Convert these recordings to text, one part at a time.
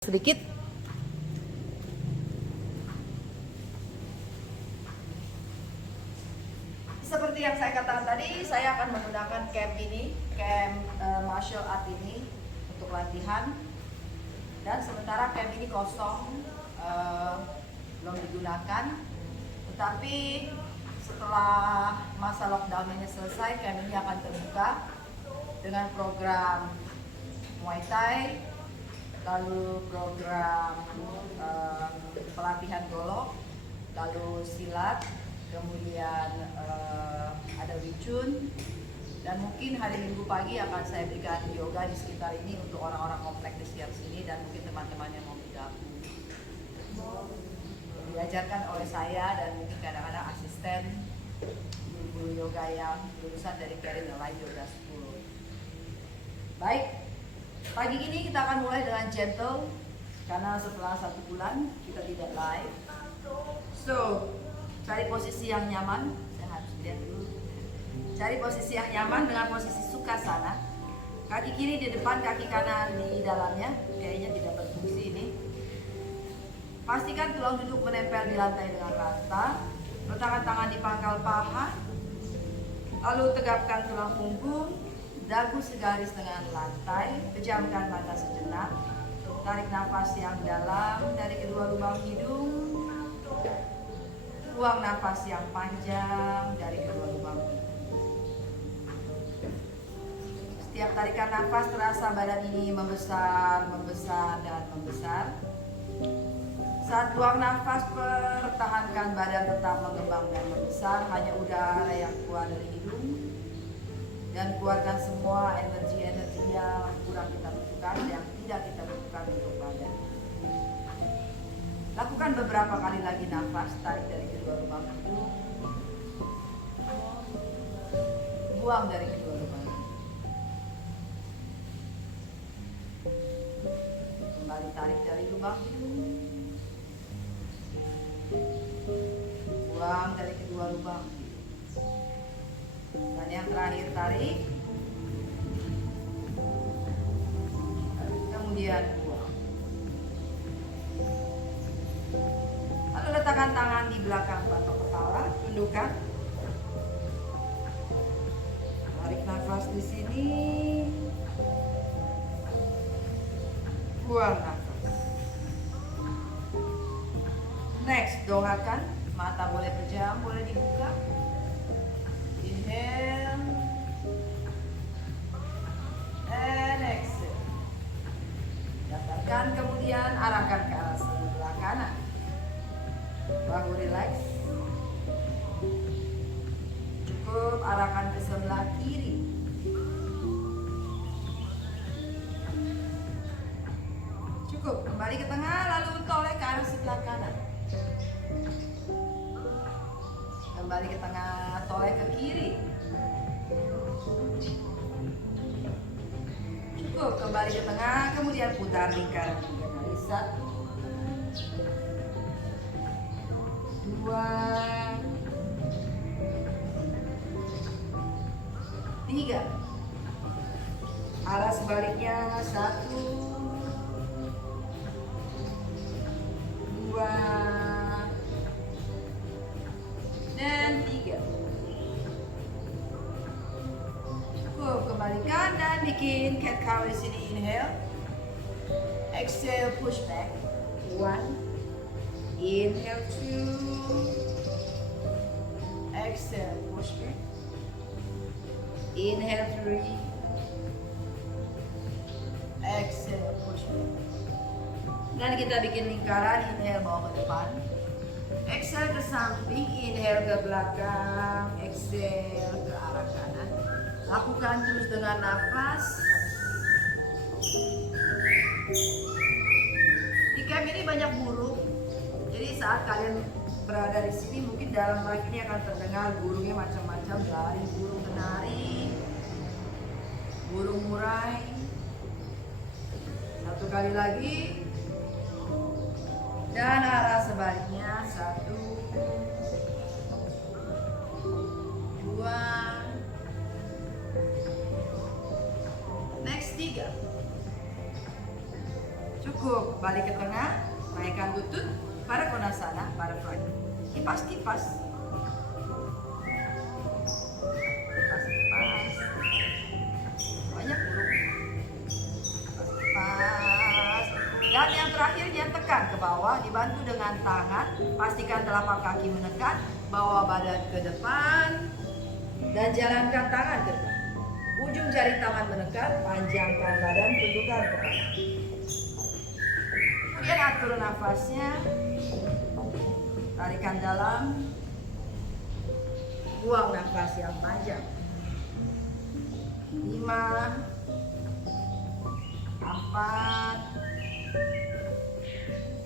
Sedikit. Seperti yang saya katakan tadi, saya akan menggunakan camp ini, camp martial art ini untuk latihan. Dan sementara camp ini kosong, belum digunakan. Tetapi setelah masa lockdown ini selesai, camp ini akan terbuka dengan program Muay Thai, lalu program pelatihan golok, lalu silat, kemudian ada Wing Chun, dan mungkin hari Minggu pagi akan saya berikan yoga di sekitar ini untuk orang-orang kompleks di sekitar sini, dan mungkin teman-teman yang mau bergabung. Diajarkan oleh saya dan mungkin kadang-kadang asisten guru yoga yang lulusan dari Career Life Yoga School. Baik. Pagi ini kita akan mulai dengan gentle karena setelah 1 bulan kita tidak live. So, cari posisi yang nyaman. Saya harus lihat dulu. Cari posisi yang nyaman dengan posisi Sukhasana. Kaki kiri di depan, kaki kanan di dalamnya. Kayaknya tidak berfungsi ini. Pastikan tulang duduk menempel di lantai dengan rata. Letakkan tangan di pangkal paha. Lalu tegapkan tulang punggung. Dagu segaris dengan lantai, pejamkan mata sejenak, tarik nafas yang dalam dari kedua lubang hidung, buang nafas yang panjang dari kedua lubang hidung. Setiap tarikan nafas terasa badan ini membesar, membesar, dan membesar. Saat buang nafas, pertahankan badan tetap mengembang dan membesar, hanya udara yang keluar dari hidung. Dan keluarkan semua energi-energi yang kurang kita butuhkan, yang tidak kita butuhkan untuk badan. Lakukan beberapa kali lagi nafas, tarik dari kedua lubang hidung, buang dari kedua lubang hidung. Kembali tarik dari lubang hidung, buang dari kedua lubang hidung. Dan yang terakhir tarik, kemudian buang. Lalu letakkan tangan di belakang batok kepala, tundukkan. Tarik nafas di sini, buang nafas. Next, dongakkan, mata boleh pejam, boleh dibuka. Inhale and exhale. Daftarkan, kemudian arahkan ke arah sebelah kanan. Bahu relax. Cukup arahkan ke sebelah kiri. Cukup, kembali ke tengah, lalu toleh ke arah sebelah kanan. Kembali ke tengah, toleh ke kiri. Cukup, kembali ke tengah, kemudian putar lingkaran 3 kali. 1, 2, 3. Arah sebaliknya 1, 2, dan 3. Cukup, kembalikan dan bikin cat cow di sini. Inhale, exhale, push back. 1, inhale 2, exhale, push back. Inhale 3, exhale, push back. Dan kita bikin lingkaran. Inhale bawa ke depan, exhale ke samping, inhale ke belakang, exhale ke arah kanan. Lakukan terus dengan nafas. Di camp ini banyak burung, jadi saat kalian berada di sini mungkin dalam mic ini akan terdengar burungnya macam-macam, dari burung kenari, burung murai. Satu kali lagi. Dan arah sebaliknya. 1, 2, next 3. Cukup, balik ke tengah, naikkan lutut pada konasana, pada front. Kipas-kipas. Kipas-kipas. Banyak burung. Kipas-kipas. Dan yang terakhir jangan tekan ke bawah, dibantu dengan tangan. Pastikan telapak kaki menekan, bawa badan ke depan. Dan jalankan tangan ke depan. Ujung jari tangan menekan, panjangkan badan, tundukkan kepala. Kemudian atur nafasnya. Tarikan dalam. Buang nafas yang panjang. 5, 4,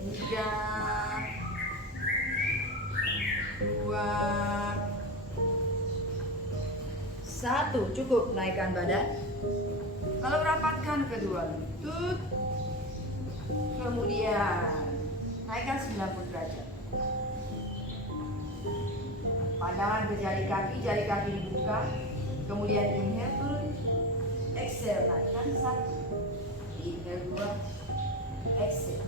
3, 2, 1. Cukup, naikkan badan. Lalu rapatkan kedua lutut. Kemudian naikkan 90 derajat. Pandangan ke jari kaki dibuka. Kemudian inhale, turun. Exhale, naikkan 1. Inhale 2. Exhale.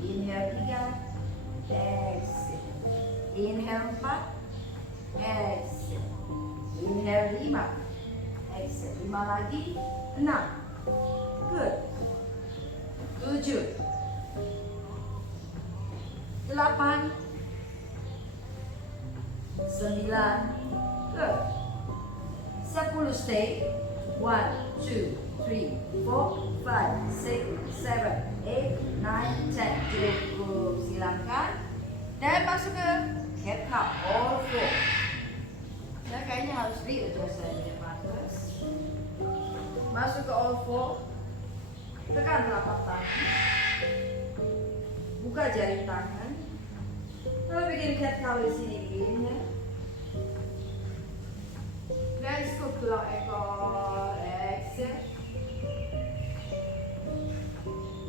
Inhale 3. Exhale. Inhale 4. Exhale. Inhale 5. Exhale. 5 lagi. 6. Good. 7. 8. 9. Good. 10 stay. 1, 2, 3, 4, 5, 6, 7, 8, 9, 10. Cukup, silakan. Dan masuk ke cat cow, all 4. Saya kayaknya harus readjust saya pantas. Masuk ke all 4. Tekan telapak tangan. Buka jari tangan. Lalu bikin cat cow di sini begini ya. Dan scoop tulang ekor. Exhale.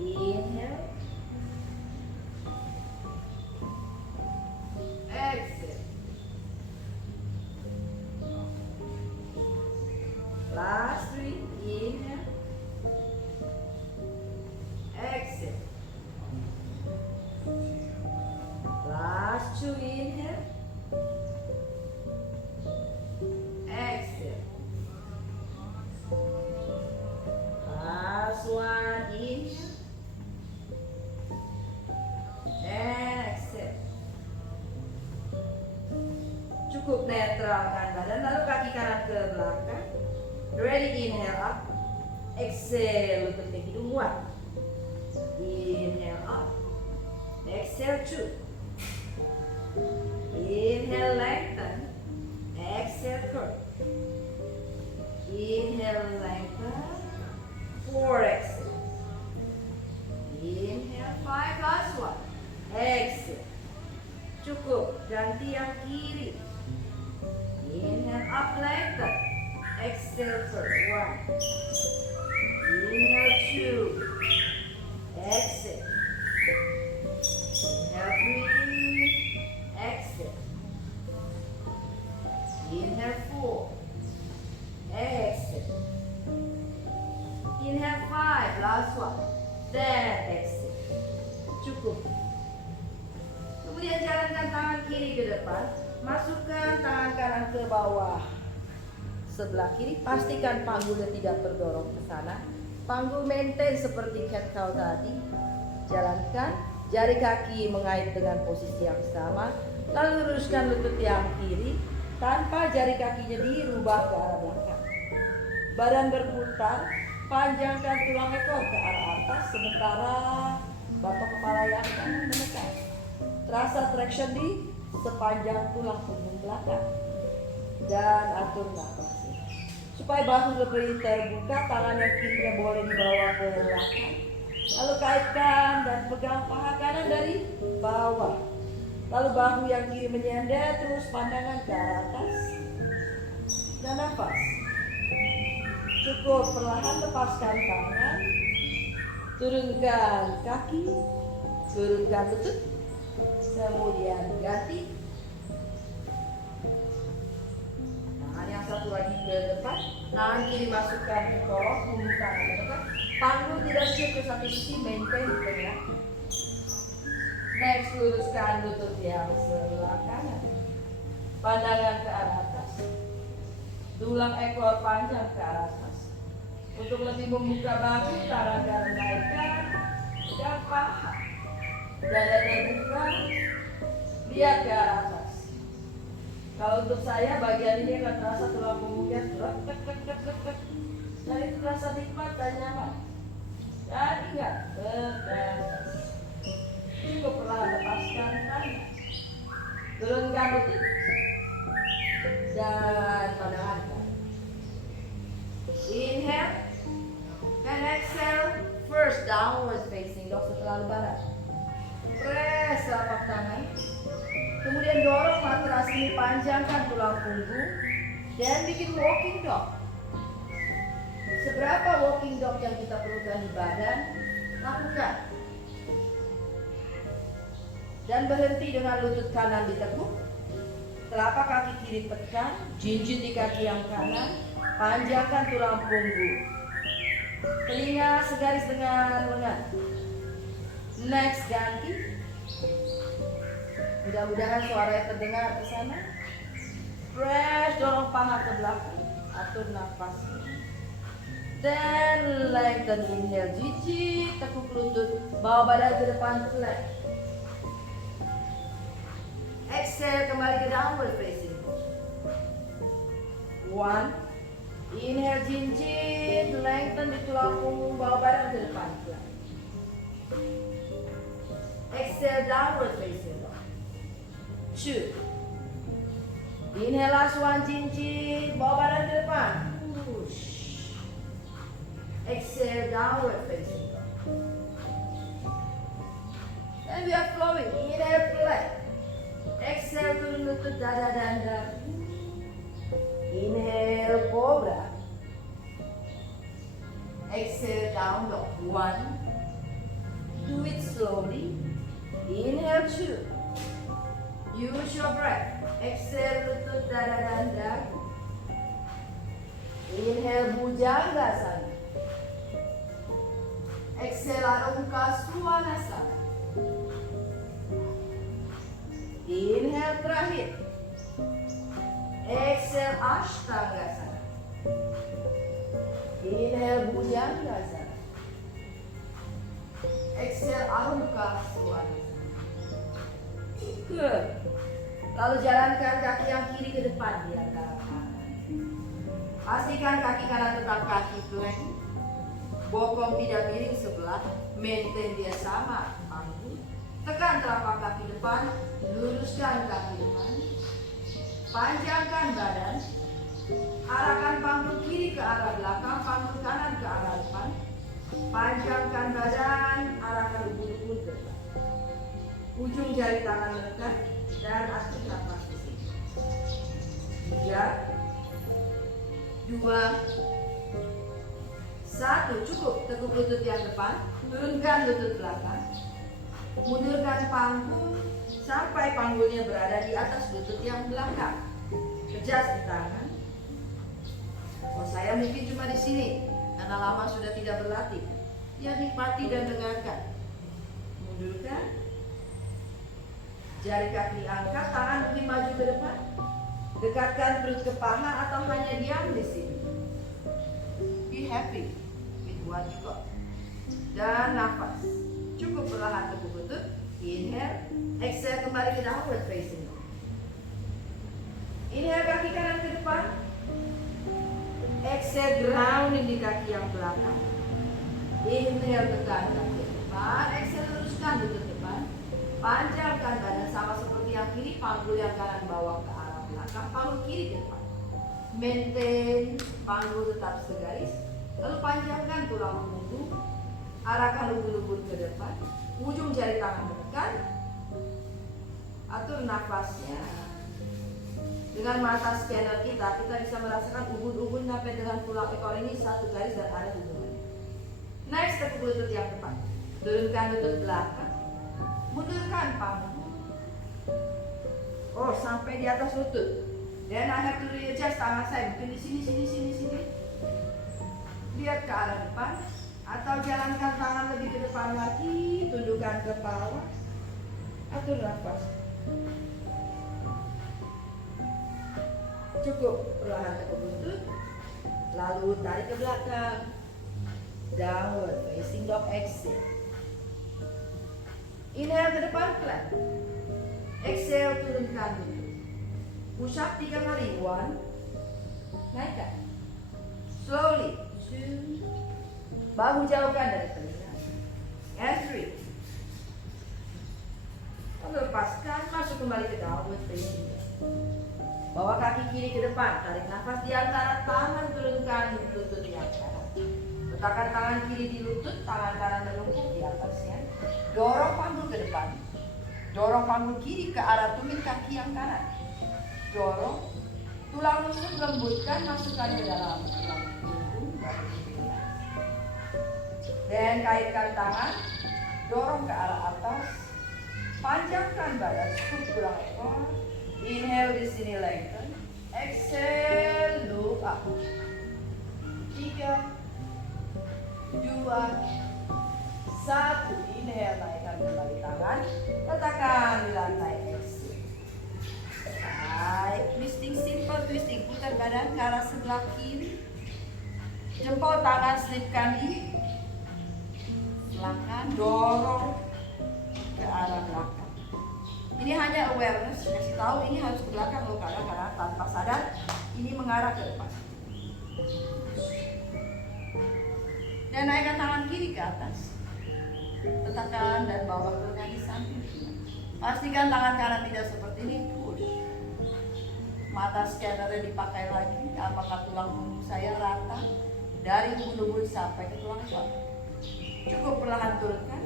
Inhale. Exhale. Last 3. Inhale. Exhale. Last 2. Inhale. Exhale. Last 1. Inhale. Exhale. Cukup, netralkan badan. Lalu kaki kanan ke belakang. Ready, inhale up. Exhale, lutut ke hidung 1. Inhale up. Exhale 2. Inhale, lengthen. Exhale, curve. Inhale, lengthen. 4, exhale. Inhale, 5, last 1. Exhale. Cukup, ganti yang kiri. Inhale, up, lengthen. Exhale, curve. 1. Inhale, 2. Exhale. Inhale, 3. Exhale. Inhale 4. Exhale. Inhale 5. Last 1. Then exhale. Cukup. Kemudian jalankan tangan kiri ke depan. Masukkan tangan kanan ke bawah. Sebelah kiri. Pastikan panggulnya tidak terdorong ke sana. Panggul maintain seperti cat cow tadi. Jalankan. Jari kaki mengait dengan posisi yang sama. Lalu luruskan lutut yang kiri. Tanpa jari kakinya dirubah ke arah belakang. Badan berputar, panjangkan tulang ekor ke arah atas, sementara batok kepala yang kanan menekan. Terasa traction di sepanjang tulang punggung belakang. Dan atur nafas. Supaya bahu lebih terbuka, tangan yang kirinya boleh dibawa ke belakang. Lalu kaitkan dan pegang paha kanan dari bawah. Lalu bahu yang kiri menyender, terus pandangan ke arah atas. Dan nafas. Cukup, perlahan lepaskan tangan. Turunkan kaki. Turunkan lutut. Kemudian ganti. Tangan yang satu lagi ke depan. Tangan kiri masukkan ke kolong, punggung tangan ke depan. Panggul tidak shoot ke satu sisi, maintain di tengah. Next, luruskan lutut yang sebelah kanan. Pandangan ke arah atas. Tulang ekor panjang ke arah atas. Untuk lebih membuka bahu, tangan naikkan ke paha. Dada terbuka, lihat ke arah atas. Kalau untuk saya, bagian ini akan terasa tulang punggungnya tek. Jadi terasa nikmat dan nyaman. Dan ingat, beratas. Cukup perlahan lepaskan tangan. Turunkan lutut dan pandangan. Inhale and exhale. First downward facing dog setelah lebaran. Press telapak tangan. Kemudian dorong matras ini, panjangkan tulang punggung dan bikin walking dog. Seberapa walking dog yang kita perlukan di badan, lakukan. Dan berhenti dengan lutut kanan ditekuk, telapak kaki kiri tekan, jinjit di kaki yang kanan, panjangkan tulang punggung. Telinga segaris dengan lengan. Next, ganti. Mudah-mudahan suaranya terdengar ke sana. Press, dorong paha ke belakang, atur nafas. Dan lengthen, inhale, jijik, tekuk lutut, bawa badan ke depan flat. Exhale, kembali ke downward facing. 1. Inhale, jinjit, lengthen di tulang punggung, bawa badan ke depan flat. Exhale, downward facing. 2. Inhale, last one, jinjit, bawa badan ke depan. Push. Exhale, downward facing dog. And we are flowing. Inhale, flat. Exhale, turun lutut, dada dan dagu. Inhale, cobra. Exhale, down dog. 1. Do it slowly. Inhale, 2. Use your breath. Exhale, lutut, dada dan dagu. Inhale, bhujangasana. Exhale, Adho Mukha Svanasana. Inhale, terakhir. Exhale, Ashtangasana. Inhale, Bhujangasana. Exhale, Adho Mukha Svanasana. Good. Lalu jalankan kaki yang kiri ke depan di antara kanan. Pastikan kaki kanan tetap kaki plank. Bokong tidak miring sebelah, maintain dia sama, panggul. Tekan telapak kaki depan, luruskan kaki depan. Panjangkan badan. Arahkan panggul kiri ke arah belakang, panggul kanan ke arah depan. Panjangkan badan, arahkan ubun-ubun ke depan. Ujung jari tangan menekan dan atur nafas di sini. 3, 2, 1, cukup. Tekuk lutut yang depan, turunkan lutut belakang, mundurkan panggul sampai panggulnya berada di atas lutut yang belakang. Adjust di tangan. Oh, saya mungkin cuma di sini karena lama sudah tidak berlatih. Ya, nikmati dan dengarkan. Mundurkan, jari kaki angkat, tangan lebih maju ke depan. Dekatkan perut ke paha atau hanya diam di sini. Be happy with what you got. Dan nafas. Cukup perlahan tekuk lutut. Inhale, exhale, kembali ke downward facing. Inhale, kaki kanan ke depan. Exhale, grounding di kaki yang belakang. Inhale, tekan kaki depan. Exhale, luruskan lutut depan. Panjangkan badan sama seperti yang kiri. Panggul yang kanan bawa ke arah belakang. Panggul kiri ke depan. Maintain panggul tetap segaris. Lalu panjangkan tulang punggung. Arahkan ubun-ubun ke depan. Ujung jari tangan menekan. Atur nafasnya. Dengan mata scanner kita bisa merasakan ubun-ubun sampai dengan tulang ekor ini satu garis dan ada hubungannya. Next, tekuk lutut yang depan. Turunkan lutut belakang. Mundurkan panggul. Oh, sampai di atas lutut. Then I have to readjust tangan saya. Mungkin di sini. Lihat ke arah depan. Atau jalankan tangan lebih ke depan lagi, tundukkan kepala, atur nafas. Cukup, perlahan ke lutut, lalu tarik ke belakang, downward facing dog, exhale. Inhale ke depan flat, exhale turunkan lutut. Push up 3 kali, 1, naikkan, slowly, 2, bahu jauhkan dari telinga, and 3. Lalu lepaskan, masuk kembali ke downward facing dog. Bawa kaki kiri ke depan, tarik nafas di antara tangan, turunkan lutut yang kanan. Letakkan tangan kiri di lutut, tangan kanan melungkup di atasnya. Dorong panggul ke depan. Dorong panggul kiri ke arah tumit kaki yang kanan. Dorong, tulang rusuk lembutkan, masukkan ke dalam tulang punggung, baru dipindah. Dan kaitkan tangan, dorong ke arah atas. Panjangkan badan, scoop tulang ekor. Inhale di sini lengthen, exhale look up. 3, 2, 1. Inhale, naikkan kembali tangan, letakkan di lantai, exhale. Naik, twisting, simple twisting, putar badan ke arah sebelah kiri. Jempol tangan selipkan di belakang, dorong ke arah belakang. Ini hanya awareness, kasih tahu ini harus ke belakang loh, karena tanpa sadar ini mengarah ke depan. Dan naikkan tangan kiri ke atas, letakkan dan bawa ke kaki samping. Pastikan tangan kanan tidak seperti ini, push. Mata scannernya dipakai lagi, apakah tulang punggung saya rata dari ubun-ubun sampai ke tulang ekor. Cukup, perlahan turunkan.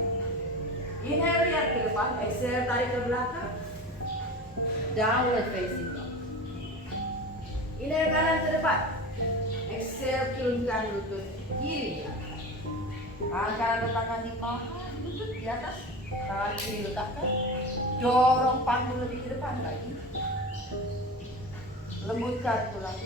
Inhale, lihat ke depan, exhale, tarik ke belakang, downward facing dog. Inhale kanan ke depan, exhale, turunkan lutut kiri. Tangan kanan letakkan di paha, lutut di atas, tangan kiri letakkan, dorong panggul lebih ke depan lagi. Lembutkan tulang,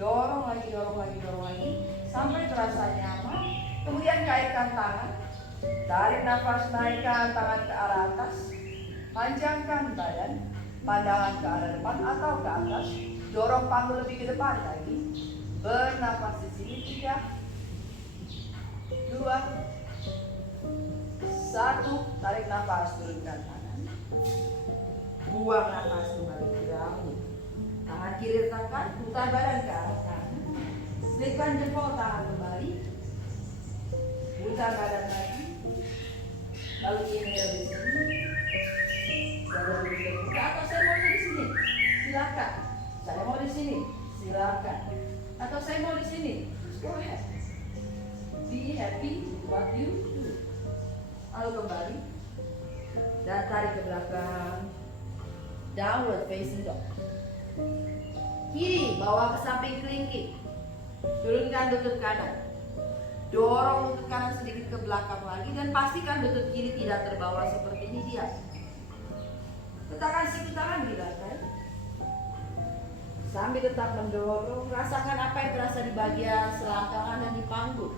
dorong lagi, dorong lagi, dorong lagi, sampai terasa nyaman. Kemudian kaitkan tangan. Tarik nafas, naikkan tangan ke arah atas, panjangkan badan, pandangan ke arah depan atau ke atas, dorong panggul lebih ke depan lagi. Bernafas di sini, 3, 2, 1. Tarik nafas, turunkan tangan, buang nafas kembali ke dalam. Tangan kiri letakkan, putar badan ke arah kanan, selipkan jempol tangan kembali, putar badan lagi. Lalu inhale di sini, baru terbuka. Atau saya mau di sini, silakan. Saya mau di sini, silakan. Atau saya mau di sini, go ahead. Be happy what you do. Lalu kembali dan tarik ke belakang, downward facing dog. Kiri bawa ke samping kelingking, turunkan lutut kanan. Dorong lutut kanan sedikit ke belakang lagi dan pastikan lutut kiri tidak terbawa seperti ini dia. Letakkan siku tangan di lantai. Sambil tetap mendorong, rasakan apa yang terasa di bagian selangkangan dan di panggul.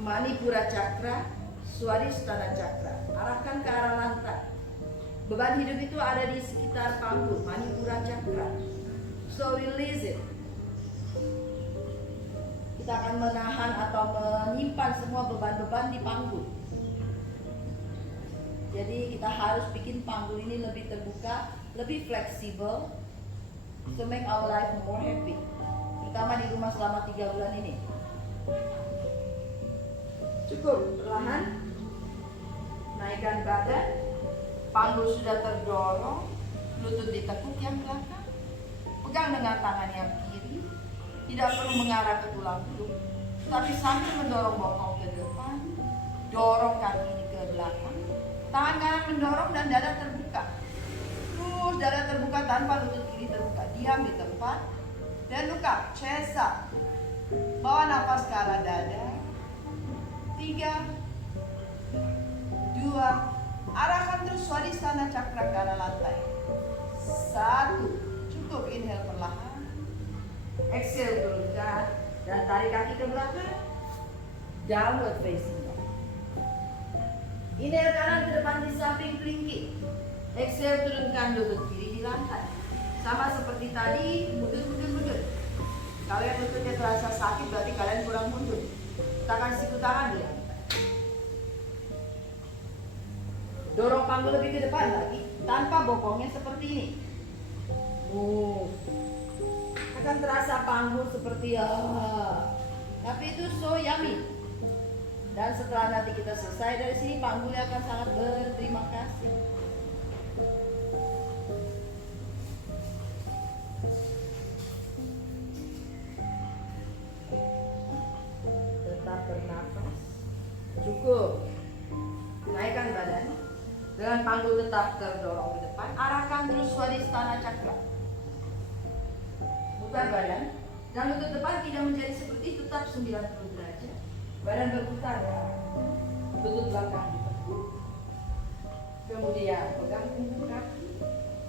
Manipura Chakra, Swadhisthana Chakra. Arahkan ke arah lantai. Beban hidup itu ada di sekitar panggul, Manipura Chakra. So release it. Kita akan menahan atau menyimpan semua beban-beban di panggul. Jadi kita harus bikin panggul ini lebih terbuka, lebih fleksibel, to make our life more happy. Terutama di rumah selama 3 bulan ini. Cukup, perlahan naikkan badan, panggul sudah terdorong, lutut ditekuk yang belakang, pegang dengan tangan yang kiri. Tidak perlu mengarah ke tulang belakang, tapi sambil mendorong bokong ke depan, dorong kaki ini ke belakang, tangan kanan mendorong dan dada terbuka. Terus dada terbuka tanpa lutut kiri terbuka. Diam di tempat dan look up, chest up. Bawa nafas ke arah dada. 3, 2, arahkan terus Swadhisthana Chakra ke arah lantai. 1, cukup, inhale perlahan. Exhale, turunkan dan tarik kaki ke belakang. Downward facing dog. Inhale kanan ke depan di samping kelingking. Exhale, turunkan lutut kiri di lantai. Sama seperti tadi, mundur. Kalau yang lututnya terasa sakit berarti kalian kurang mundur. Tekan siku tangan di lantai. Dorong panggul lebih ke depan lagi, tanpa bokongnya seperti ini. Akan terasa panggul seperti tapi itu so yummy. Dan setelah nanti kita selesai dari sini, panggulnya akan sangat berterima kasih. Tetap bernafas. Cukup. Naikkan badan. Dengan panggul tetap terdorong ke depan, arahkan terus Swadhisthana Chakra. Buka badan. Dan lutut depan tidak menjadi seperti tetap 90 derajat. Badan berputar. Lutut belakang ditekuk. Kemudian pegang punggung kaki.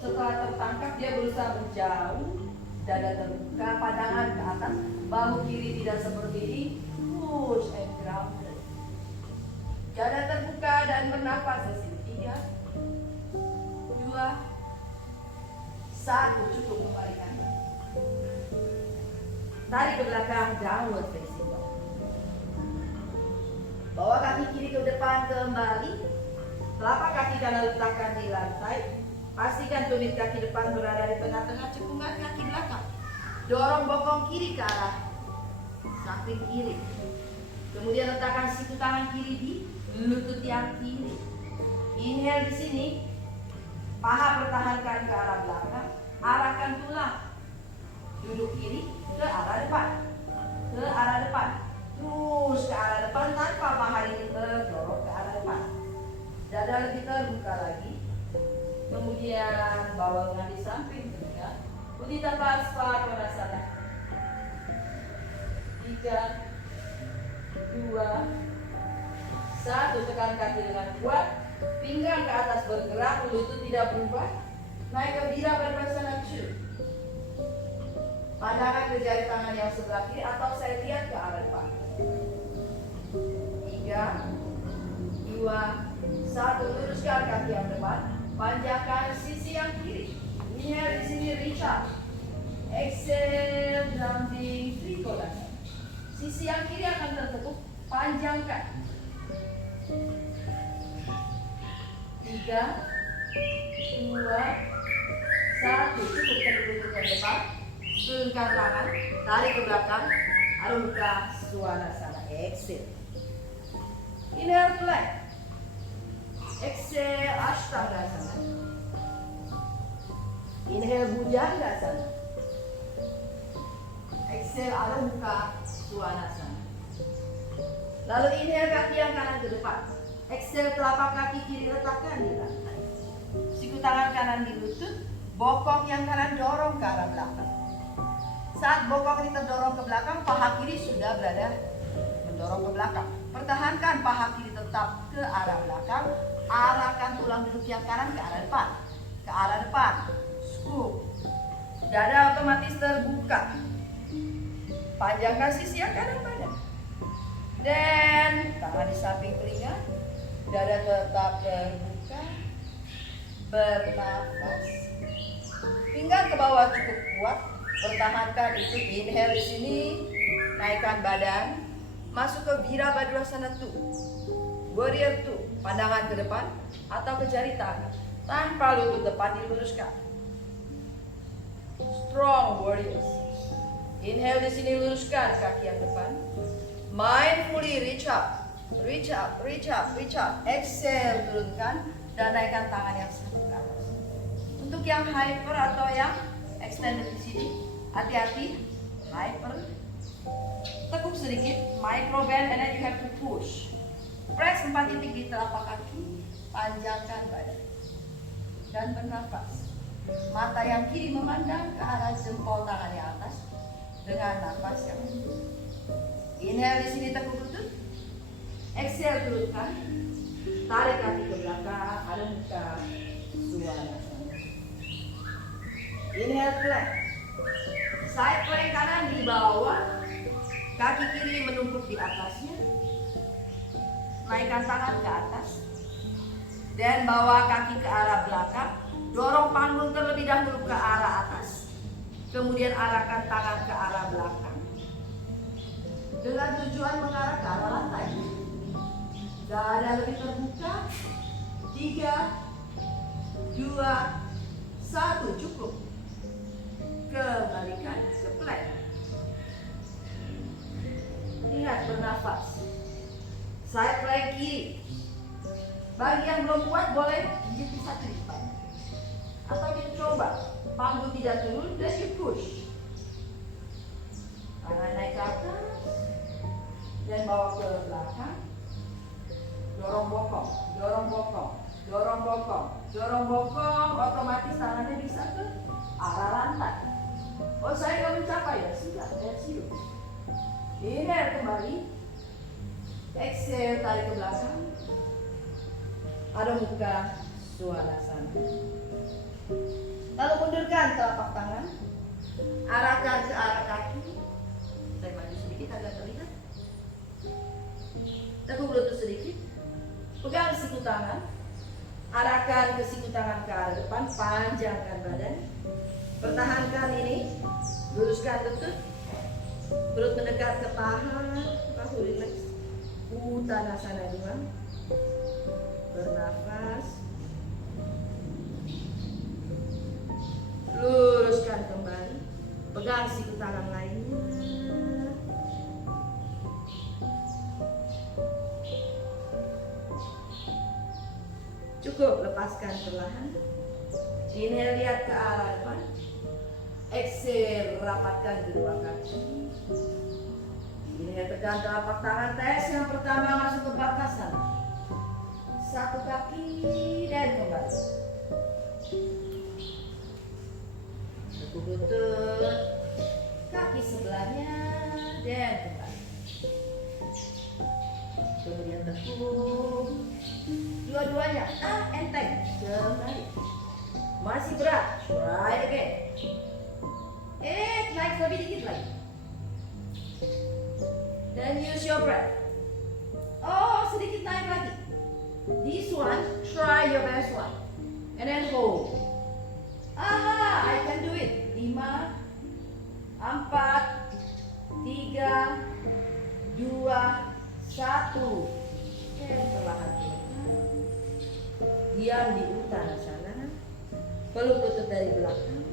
Setelah tertangkap dia berusaha menjauh. Dada terbuka, pandangan ke atas. Bahu kiri tidak seperti ini. Push and ground. Dada terbuka dan bernafas di sini. 3, 2, 1. Cukup, kembalikan. Tarik ke belakang, downward facing dog. Bawa kaki kiri ke depan kembali. Telapak kaki kanan letakkan di lantai. Pastikan tumit kaki depan berada di tengah-tengah cekungan kaki belakang. Dorong bokong kiri ke arah samping kiri. Kemudian letakkan siku tangan kiri di lutut yang kiri. Inhale di sini, paha pertahankan ke arah belakang, arahkan tulang. Duduk kiri ke arah depan, ke arah depan, terus ke arah depan tanpa paha ini terdorong ke arah depan. Dada lebih terbuka lagi. Kemudian bawa lengan di samping telinga. Udita Padmasana. 3, 2, 1. Tekan kaki dengan kuat. Pinggang ke atas bergerak, lutut tidak berubah. Naik ke Virabhadrasana 2. Pandangan ke jari tangan yang sebelah kiri atau saya lihat ke arah depan. 3, 2, 1. Luruskan kaki yang depan. Panjangkan sisi yang kiri. Inhale di sini, reach up. Exhale, jumping Trikonasana. Sisi yang kiri akan tertekuk. Panjangkan. 3, 2, 1. Cukup lutut ke depan. Turunkan tangan, tarik ke belakang. Adho Svanasana. Exhale. Inhale plank. Exhale Ashtangasana. Inhale Bhujangasana. Exhale Adho Svanasana. Lalu inhale kaki yang kanan ke depan. Exhale telapak kaki kiri letakkan di lantai. Siku tangan kanan di lutut. Bokong yang kanan dorong ke arah belakang. Saat bokong ini terdorong ke belakang, paha kiri sudah berada mendorong ke belakang. Pertahankan paha kiri tetap ke arah belakang. Arahkan tulang duduk yang kanan ke arah depan. Ke arah depan. Scoop. Dada otomatis terbuka. Panjangkan sisi yang kanan badan. Dan tangan di samping telinga. Dada tetap terbuka. Bernafas. Pinggang ke bawah cukup kuat. Pertahankan itu. Inhale di sini. Naikkan badan. Masuk ke Virabhadrasana 2. Warrior 2. Pandangan ke depan atau ke jari tangan. Tanpa lutut depan diluruskan. Strong warriors. Inhale di sini, luruskan kaki yang depan. Mindfully reach up. Reach up, reach up, reach up. Exhale, turunkan dan naikkan tangan yang satu ke atas. Untuk yang hyper atau yang extended di sini, hati-hati. Hyper. Tekuk sedikit, micro bend, and then you have to push. Press 4 titik di telapak kaki, panjangkan badan dan bernafas. Mata yang kiri memandang ke arah jempol tangan yang atas dengan nafas yang lembut. Inhale di sini, tekuk lutut. Exhale, turunkan. Tarik kaki ke belakang, Adho Svanasana. Inhale plank. Side plank kanan di bawah, kaki kiri menumpuk di atasnya. Naikkan tangan ke atas dan bawa kaki ke arah belakang. Dorong panggul terlebih dahulu ke arah atas, kemudian arahkan tangan ke arah belakang dengan tujuan mengarah ke arah lantai. Dada lebih terbuka. 3, 2, 1, cukup. Kembalikan ke plank. Ingat bernafas. Side plank kiri. Bagi yang belum kuat boleh gigit bisa di depan. Atau kita coba panggul tidak turun dan you push. Tangan naik ke atas dan bawa ke belakang. Dorong bokong, dorong bokong, dorong bokong, dorong bokong. Otomatis tangannya bisa ke arah lantai. Oh, saya nggak mencapai ya, sudah, that's you. Inhale kembali. Exhale, tarik ke belakang. Ada muka Suanasana. Lalu mundurkan telapak tangan. Arahkan ke arah kaki. Saya maju sedikit agar terlihat. Tekuk lutut sedikit. Pegang siku tangan. Arahkan ke siku tangan ke arah depan. Panjangkan badan. Pertahankan ini. Luruskan lutut. Perut mendekat ke paha. Bahu rileks. Uttanasana 2. Bernafas. Luruskan kembali. Pegang siku tangan lainnya. Cukup, lepaskan perlahan. Inhale, lihat ke arah depan. Exhale, rapatkan kedua kaki. Inhale, tekan telapak tangan. Tes yang pertama masuk ke Bakasana. Satu kaki dan kembali. Tekuk lutut, kaki sebelahnya dan kembali. Kemudian tekuk, dua-duanya enteng, kembali. Masih berat, try again. Naik lebih dikit lagi. Dan use your breath. Oh, sedikit naik lagi. This one, try your best one. And then hold. I can do it. 5, 4, 3, 2, 1. Dan perlahan turun. Diam di Uttanasana. Peluk lutut dari belakang.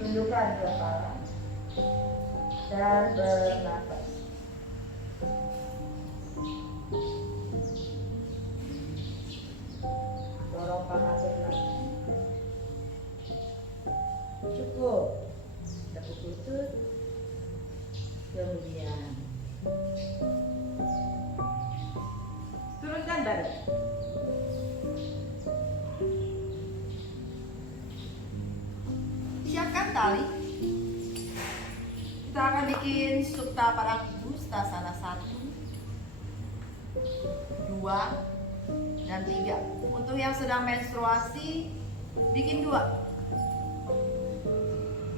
Tundukkan kepala. Dan bernafas. Dorong paha ke belakang. Cukup. Tekuk lutut. Kemudian turunkan badan. Siapkan tali. Kita akan bikin Supta Padangusthasana 1, 2, dan 3. Untuk yang sedang menstruasi, bikin 2.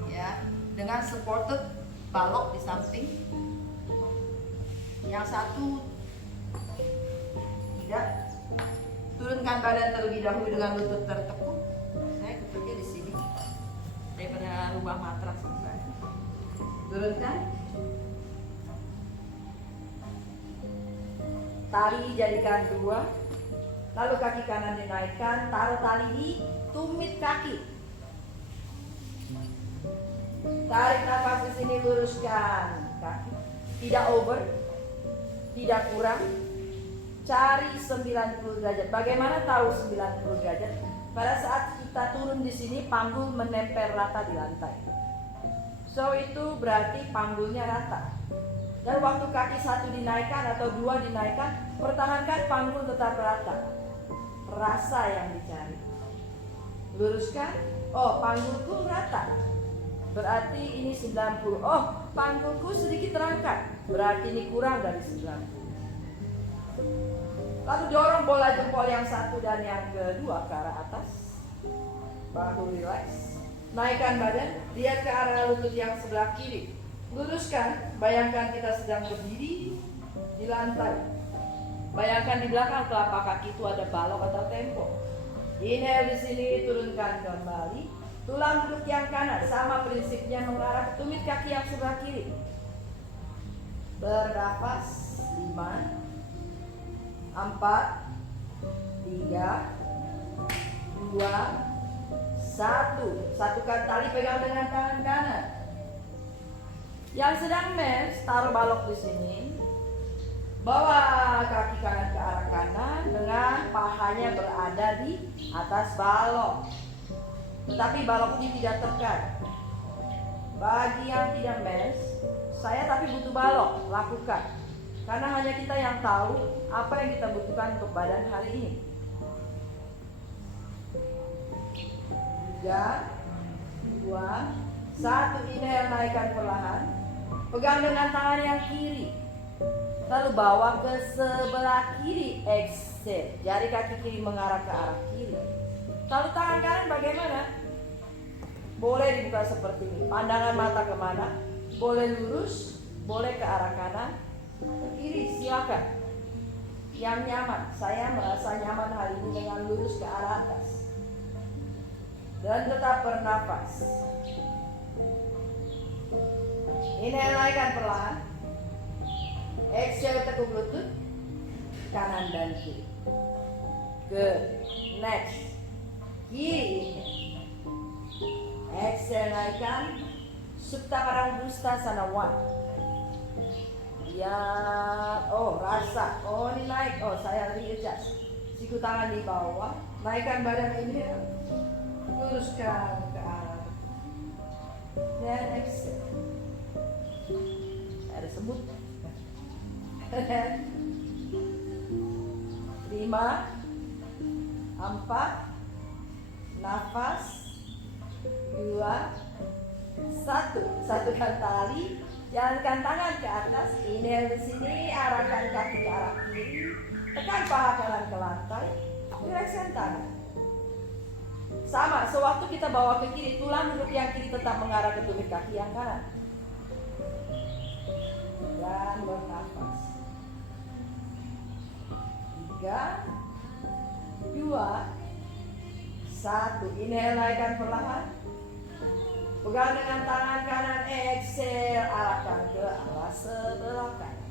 Ya, dengan supported balok di samping. Yang satu tidak. Turunkan badan terlebih dahulu dengan lutut tertekuk. Saya lututnya di sini daripada rubah matras. Turunkan. Tali jadikan 2. Lalu kaki kanan dinaikkan. Taruh tali di tumit kaki. Tarik nafas di sini, luruskan kaki. Tidak over, tidak kurang. Cari 90 derajat. Bagaimana tahu 90 derajat? Pada saat kita turun di sini, panggul menempel rata di lantai. So itu berarti panggulnya rata. Dan waktu kaki 1 dinaikkan atau 2 dinaikkan, pertahankan panggul tetap rata. Rasa yang dicari. Luruskan. Oh, panggulku rata. Berarti ini 90. Oh, panggulku sedikit terangkat. Berarti ini kurang dari 90. Lalu dorong bola jempol yang 1 dan yang kedua ke arah atas. Bahu rileks. Naikkan badan, lihat ke arah lutut yang sebelah kiri. Luruskan, bayangkan kita sedang berdiri di lantai. Bayangkan di belakang telapak kaki itu ada balok atau tembok. Inhale di sini, turunkan kembali. Tulang lutut yang kanan, sama prinsipnya mengarah ke tumit kaki yang sebelah kiri. Bernafas, 5, 4, 3, 2, 1. Satukan tali, pegang dengan tangan kanan. Yang sedang mens, taruh balok di sini. Bawa kaki kanan ke arah kanan dengan pahanya berada di atas balok. Tetapi balok ini tidak tekan. Bagi yang tidak mens, saya tapi butuh balok, lakukan. Karena hanya kita yang tahu apa yang kita butuhkan untuk badan hari ini. 3, 2, 1. Inhale, naikkan perlahan. Pegang dengan tangan yang kiri. Lalu bawa ke sebelah kiri. Exhale. Jari kaki kiri mengarah ke arah kiri. Lalu tangan kanan bagaimana? Boleh dibuka seperti ini. Pandangan mata kemana? Boleh lurus, boleh ke arah kanan, ke kiri, silakan. Yang nyaman. Saya merasa nyaman hari ini dengan lurus ke arah atas. Dan tetap bernafas. Inhale, naikkan perlahan. Exhale, tekuk lutut kanan dan kiri. Good. Next. Kiri. Exhale, naikkan. Supta Parangusthasana 1. Ya, oh rasa. Oh ini naik. Oh saya readjust. Siku tangan di bawah. Naikkan badan ini. Luruskan ke arah. Dan exhale. Ada sebut. 5, 4, nafas, 2, 1. Satukan tali, jalankan tangan ke atas. Inhale di sini, arahkan kaki ke arah kiri, tekan paha kanan ke lantai, direksikan tangan. Sama, sewaktu kita bawa ke kiri, tulang lutut yang kiri tetap mengarah ke tumit kaki yang kanan. Dan bernafas. 3, 2, 1. Inhale, naikkan perlahan. Pegang dengan tangan kanan, exhale, arahkan ke arah sebelah kanan.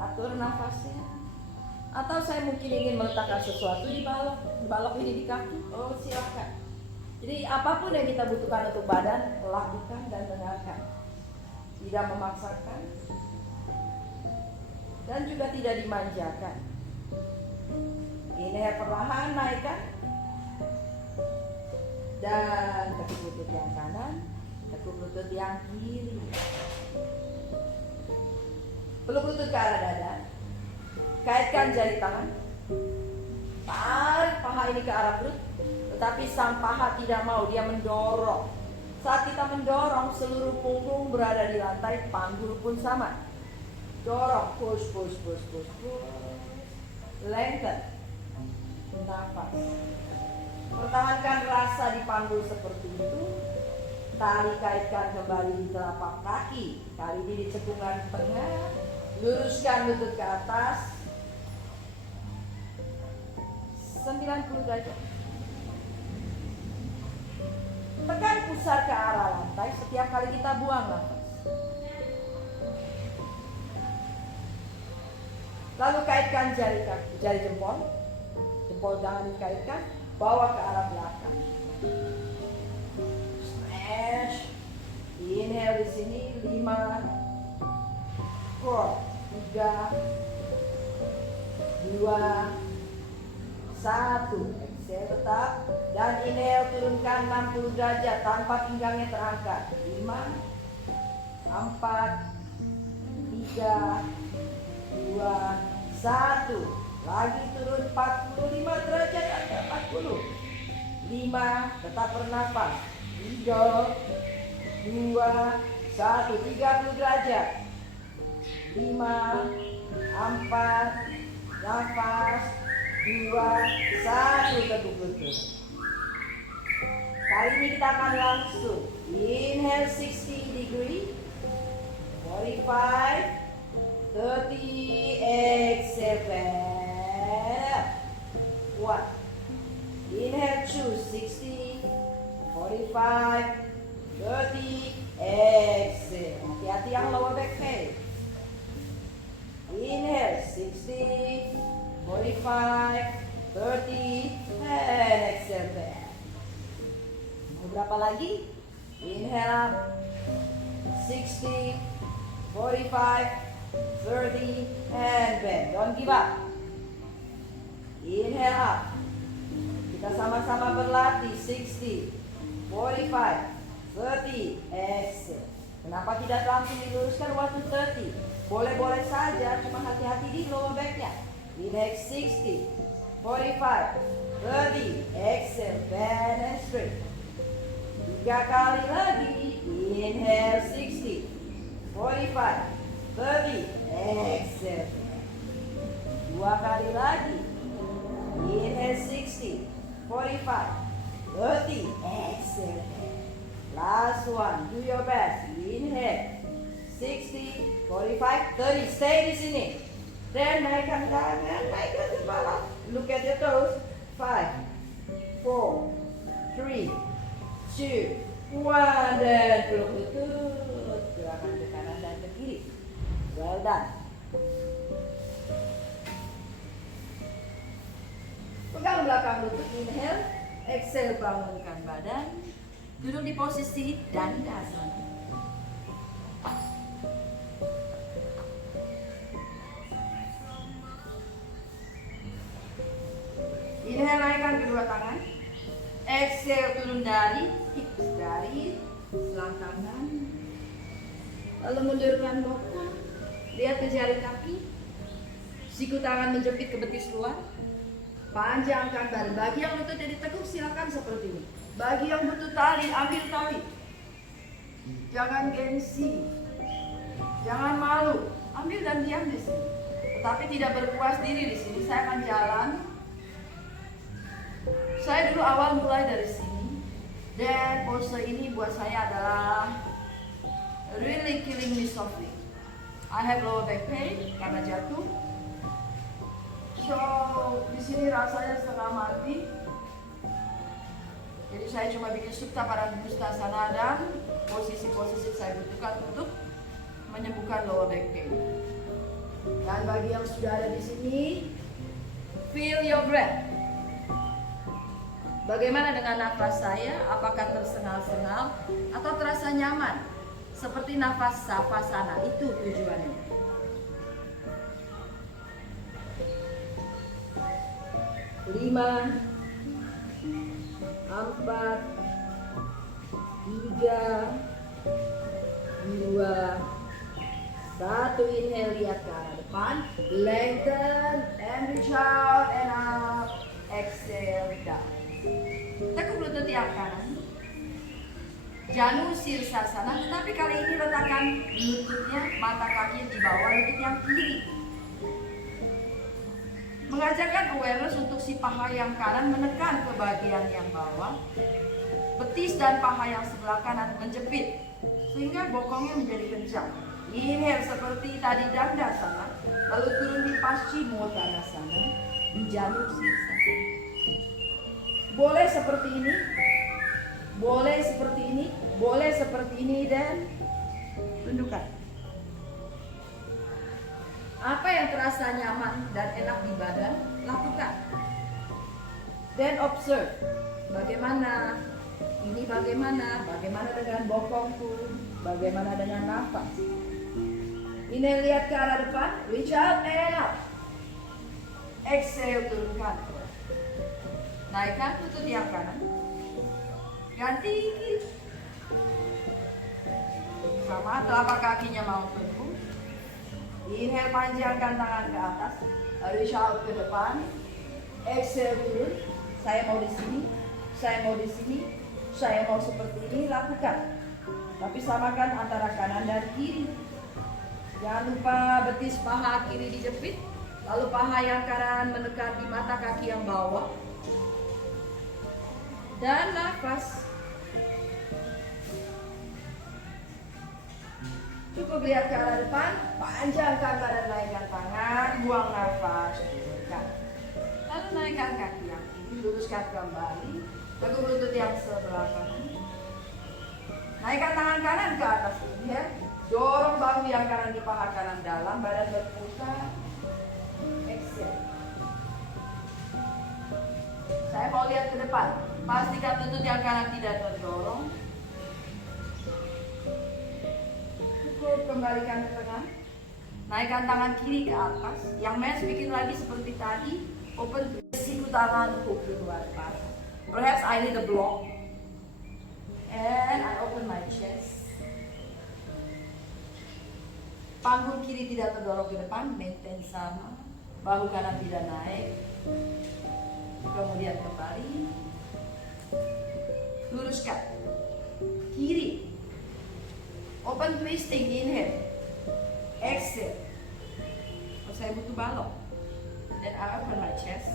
Atur nafasnya. Atau saya mungkin ingin meletakkan sesuatu di balok. Balok ini di kaki. Oh silakan. Jadi apapun yang kita butuhkan untuk badan, lakukan dan dengarkan. Tidak memaksakan. Dan juga tidak dimanjakan. Inhale perlahan, naikkan. Dan tekuk lutut yang kanan, tekuk lutut yang kiri. Peluk lutut ke arah dada. Kaitkan jari tangan. Tarik paha ini ke arah perut. Tetapi sang paha tidak mau, dia mendorong. Saat kita mendorong, seluruh punggung berada di lantai, panggul pun sama. Dorong, push, push, push, push, push. Lengthen. Nafas. Pertahankan rasa di panggul seperti itu. Tali kaitkan kembali di telapak kaki. Kali ini di cekungan tengah. Luruskan lutut ke atas. 90 derajat. Tekan pusar ke arah lantai setiap kali kita buang nafas. Lalu kaitkan jari jempol. Jempol jangan dikaitkan. Bawa ke arah belakang. Smash. Inhale di sini 5, 4, 3, 2, 1. Exhale tetap. Dan inhale turunkan 60 derajat tanpa pinggangnya terangkat. 5, 4, 3, 2, 1. Lagi turun 45 derajat atau 40. 5, tetap bernafas. 3, 2, 1. 30 derajat. 5, 4, nafas. 2, 1. Tekuk lutut. Kali ini kita akan langsung inhale 60 degree, 45, 30, exhale back. 1. Inhale 2, 60, 45, 30, exhale. Hati-hati yang lower back pain. Inhale 60, 45, 30, and exhale back. Mau berapa lagi? Inhale up, 60, 45, 30, and back. Don't give up. Inhale up. Kita sama-sama berlatih 60, 45, 30, exhale. Kenapa tidak langsung diluruskan waktu 30? Boleh-boleh saja, cuma hati-hati di lower back-nya. Inhale 60, 45, 30, exhale, bend and straight. 3 kali lagi. Inhale 60, 45, 30, exhale. 2 kali lagi. Inhale 60, 45, 30, exhale. Last one, do your best. Inhale 60, 45, 30. Stay di sini. Then naikkan tangan, naikkan kepala. Look at your toes. 5, 4, 3, 2, 1. Dan peluk lutut. Gerakan ke kanan dan ke kiri. Well done. Pegang belakang lutut, inhale. Exhale, bangunkan badan. Duduk di posisi dandasana. Inhale, naikkan kedua tangan. Exhale, turun dari hips, dari selangkangan. Lalu mundurkan bokong. Lihat ke jari kaki. Siku tangan menjepit ke betis luar. Panjangkan badan. Bagi yang lutut jadi teguk silakan seperti ini. Bagi yang butuh tali, ambil tali. Jangan gengsi. Jangan malu. Ambil dan diam di sini. Tetapi tidak berpuas diri di sini. Saya akan jalan. Saya dulu awal mulai dari sini. Dan pose ini buat saya adalah really killing me softly. I have lower back pain karena jatuh. So di sini rasanya setengah mati. Jadi saya cuma bikin Supta Padangusthasana dan posisi-posisi saya butuhkan untuk menyembuhkan lower back pain. Dan bagi yang sudah ada di sini, feel your breath. Bagaimana dengan nafas saya? Apakah tersengal-sengal atau terasa nyaman? Seperti nafas savasana, itu tujuannya. 5, 4, 3, 2, 1. Inhale, lihat ke arah depan. Lengthen and reach out and up. Exhale down. Tekuk lutut yang kanan. Janu sirsasana, tetapi kali ini letakkan lututnya, mata kaki di bawah lutut yang kiri. Mengajarkan awareness untuk si paha yang kanan menekan ke bagian yang bawah. Betis dan paha yang sebelah kanan menjepit sehingga bokongnya menjadi kencang. Inhale seperti tadi dandasana, lalu turun di paschimottanasana, di janu sirsasana. Boleh seperti ini, boleh seperti ini, boleh seperti ini, dan tundukkan. Apa yang terasa nyaman dan enak di badan, lakukan. Dan observe, bagaimana ini, bagaimana dengan bokongku, bagaimana dengan nafas. Inhale, lihat ke arah depan, reach out and up. Exhale, turunkan. Naikkan lutut yang kanan. Ganti kiri. Sama, telapak kakinya mau tengkung. Inhale, panjangkan tangan ke atas. Reach out ke depan. Exhale, turun. Saya mau di sini. Saya mau di sini. Saya mau seperti ini. Lakukan. Tapi samakan antara kanan dan kiri. Jangan lupa betis paha kiri dijepit. Lalu paha yang kanan menekan di mata kaki yang bawah. Dan nafas. Cukup lihat ke arah depan, panjangkan badan, naikkan tangan, buang nafas, turunkan. Lalu naikkan kaki yang kiri, luruskan kembali, teguk lutut yang sebelah kanan. Naikkan tangan kanan ke atas, inhale, dorong bahu yang kanan di paha kanan dalam, badan berputar, exhale. Saya mau lihat ke depan, pastikan lutut yang kanan tidak terdorong. Kembalikan ke tengah, naikkan tangan kiri ke atas. Yang mes bikin lagi seperti tadi, open siku tangan, hook keluar depan. Perhaps I need a block, and I open my chest. Panggung kiri tidak terdorong ke depan, maintain sama. Bahu kanan tidak naik. Kemudian kembali, luruskan kiri. Open twisting, inhale, exhale. Saya butuh balok. Then I open my chest.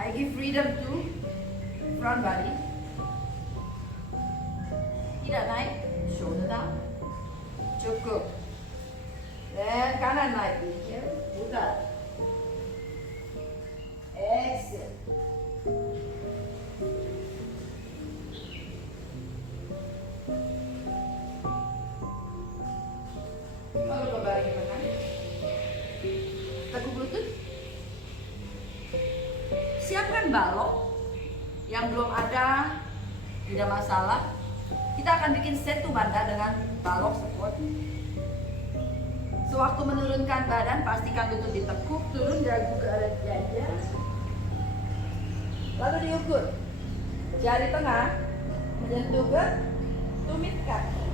I give freedom to front body. Tidak naik, shoulder down. Cukup. Dan kanan naik, inhale, putar. Exhale. Lalu kembali ke tengah. Teguk lutut. Siapkan balok. Yang belum ada, tidak masalah. Kita akan bikin setu banda dengan balok support. Sewaktu menurunkan badan, pastikan lutut ditekuk, turun dagu ke arah dada. Lalu diukur. Jari tengah menyentuh ke tumit kaki.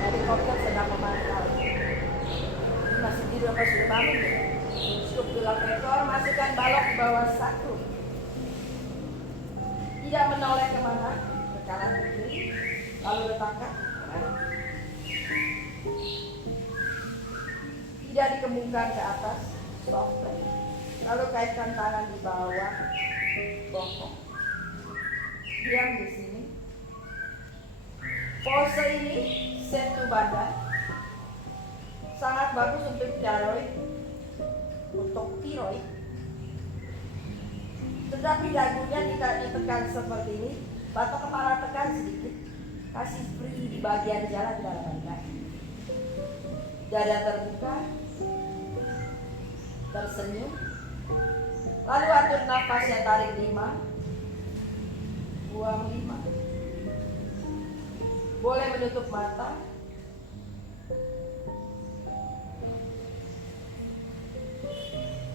Helikopter sedang memantau. Masih tidur apa sudah bangun? Cukup tulang ekor, masukkan balok di bawah satu. Tidak menoleh kemana, ke kanan ke kiri, lalu letakkan. Tidak dikembungkan ke atas, soft play. Lalu kaitkan tangan di bawah bokong. Diam di sini. Pose ini setu badan, sangat bagus untuk tiroid, Tetapi dagunya tidak ditekan seperti ini, batok kepala tekan sedikit, kasih free di bagian jalan dalam kaki. Dada terbuka, tersenyum. Lalu atur nafasnya, tarik 5, buang 5. Boleh menutup mata.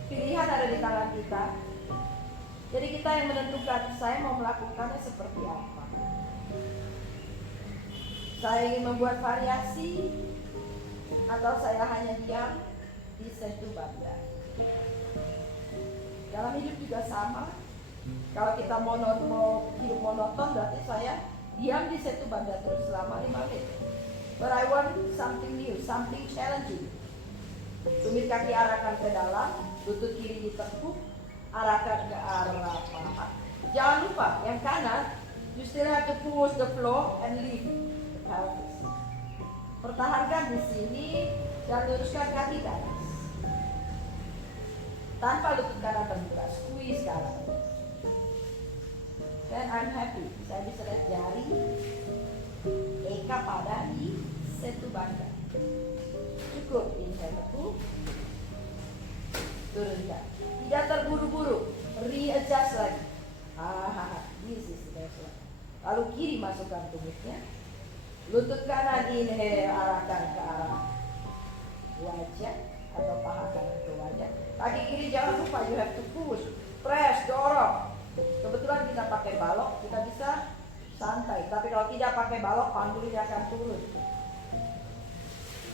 Pilihan ada di tangan kita. Jadi kita yang menentukan saya mau melakukannya seperti apa. Saya ingin membuat variasi atau saya hanya diam di setu banda. Dalam hidup juga sama. Kalau kita mau hidup monoton, berarti saya diam di setu banda terus selama 5 menit. But I want something new, something challenging. Tumit kaki arahkan ke dalam, lutut kiri ditekuk, arahkan ke arah paha. Jangan lupa, yang kanan, you still have to push the floor and lift the pelvis. Pertahankan di sini dan luruskan kaki ke atas. Tanpa lutut kanan terbuka, squeeze ke atas. Dan I'm happy, saya bisa lihat jari Eka pada di setu banda. Cukup, inhale tekuk, turunkan. Tidak terburu-buru, readjust lagi. This is the best one. Lalu kiri masukkan tumitnya. Lutut kanan inhale, arahkan ke arah wajah atau paha kanan ke wajah. Kaki kiri jangan lupa, you have to push, press, dorong. Kebetulan kita pakai balok, kita bisa santai. Tapi kalau tidak pakai balok, panggulnya akan turun.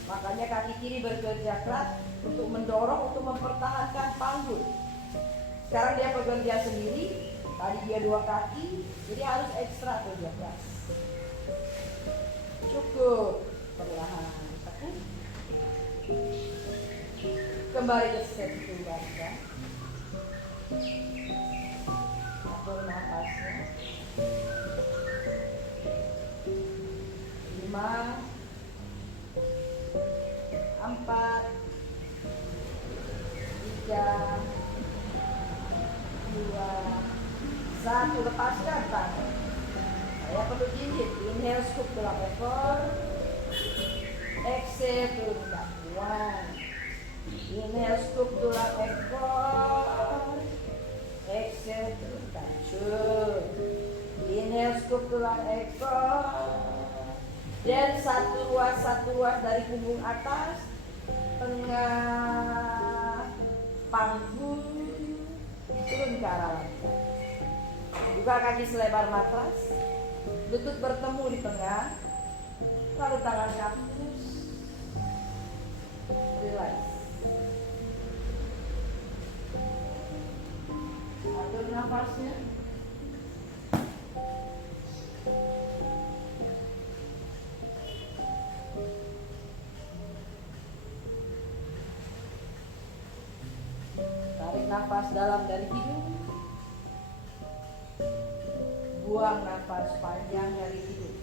Makanya kaki kiri bekerja keras untuk mendorong, untuk mempertahankan panggul. Sekarang dia bekerja sendiri, tadi dia 2 kaki, jadi harus ekstra kerja keras. Cukup, perlahan tekuk, Kembali ke satu baca. Atur nafasnya. 5, 4, 3, 2, 1. Lepaskan tangan. Saya perlu gigit. Inhale, scoop tulang ekor. Exhale, turunkan. 1. Inhale, scoop tulang ekor. Exhale, turunkan. 2. Inhale, scoop tulang ekor. Dan satu ruas dari punggung atas, tengah panggung, turun ke arah lantai. Buka kaki selebar matras, lutut bertemu di tengah, lalu tangan kaktus, relax. Atur nafasnya. Tarik nafas dalam dari hidung. Buang nafas panjang dari hidung.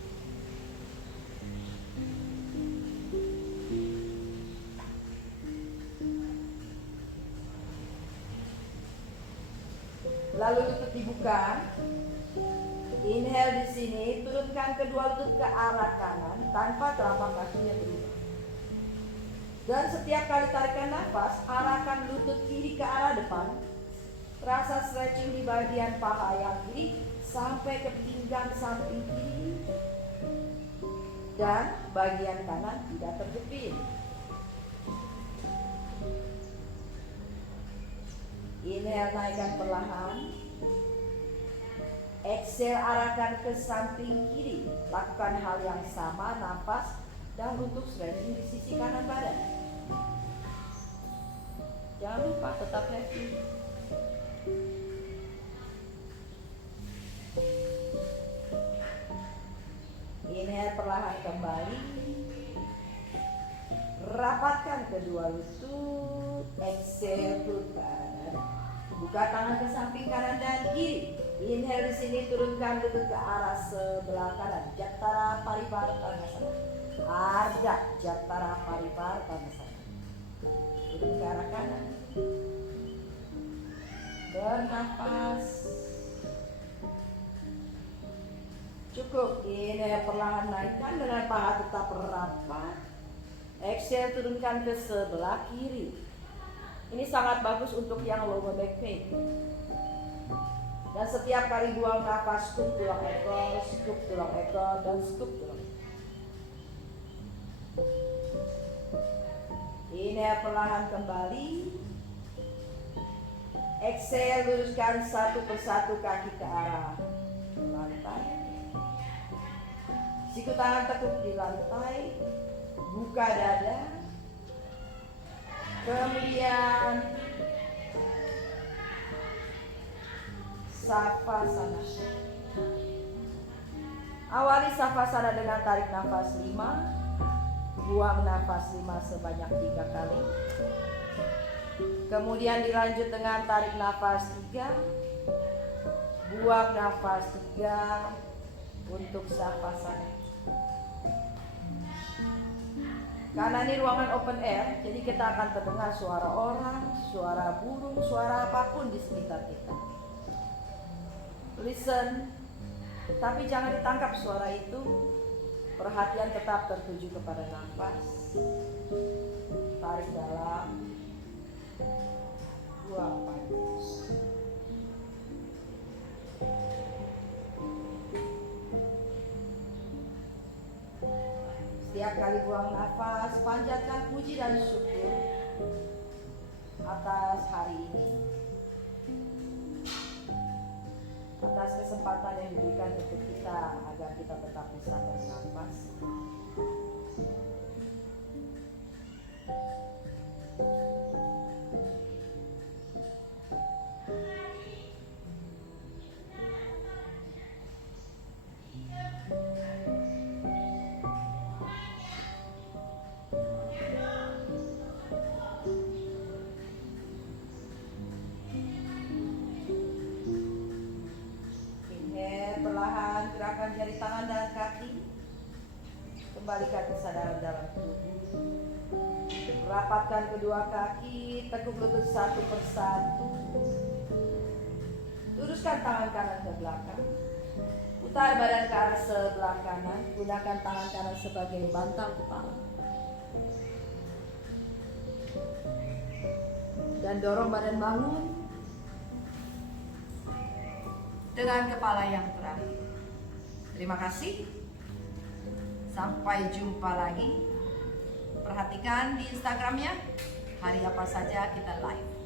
Lalu lutut dibuka. Inhale di sini, turunkan kedua lutut ke arah kanan tanpa telapak kakinya berubah. Dan setiap kali tarikan nafas, arahkan lutut kiri ke arah depan. Rasa stretching di bagian paha yang kiri sampai ke pinggang samping kiri. Dan bagian kanan tidak terjepit. Inhale, naikkan perlahan. Exhale, arahkan ke samping kiri. Lakukan hal yang sama, nafas dan untuk stretching di sisi kanan badan. Jangan lupa tetap happy. Inhale, perlahan kembali. Rapatkan kedua lutut. Exhale, turun ke kanan. Buka tangan ke samping kanan dan kiri. Inhale di sini, turunkan lutut ke arah sebelah kanan. Jatara Paripara Tanasana. Ardha Jatara Paripara Tanasana. Turun ke arah kanan. Bernafas. Cukup. Inhale, perlahan naikkan dengan paha tetap rapat. Exhale, turunkan ke sebelah kiri. Ini sangat bagus untuk yang lower back pain. Dan setiap kali buang nafas, scoop tulang ekor, scoop tulang ekor, dan scoop tulang. Inhale, perlahan kembali. Exhale, luruskan satu persatu kaki ke arah lantai. Siku tangan tekuk di lantai. Buka dada. Kemudian Savasana. Awali Savasana dengan tarik nafas 5. Buang nafas 5 sebanyak 3 kali. Kemudian dilanjut dengan tarik nafas 3. Buang nafas 3 untuk Savasana. Karena ini ruangan open air, jadi kita akan terdengar suara orang, suara burung, suara apapun di sekitar kita. Listen, tapi jangan ditangkap suara itu. Perhatian tetap tertuju kepada nafas. Tarik dalam, buang panjang. Setiap kali buang nafas, panjatkan puji dan syukur atas hari ini, atas kesempatan yang diberikan untuk kita agar kita tetap bisa bernafas. kembalikan kesadaran dalam tubuh. Rapatkan kedua kaki, tekuk lutut satu persatu. Luruskan tangan kanan ke belakang. Putar badan ke arah sebelah kanan. Gunakan tangan kanan sebagai bantal kepala. Dan dorong badan bangun dengan kepala yang terakhir. Terima kasih. Sampai jumpa lagi. Perhatikan di Instagramnya. Hari apa saja kita live.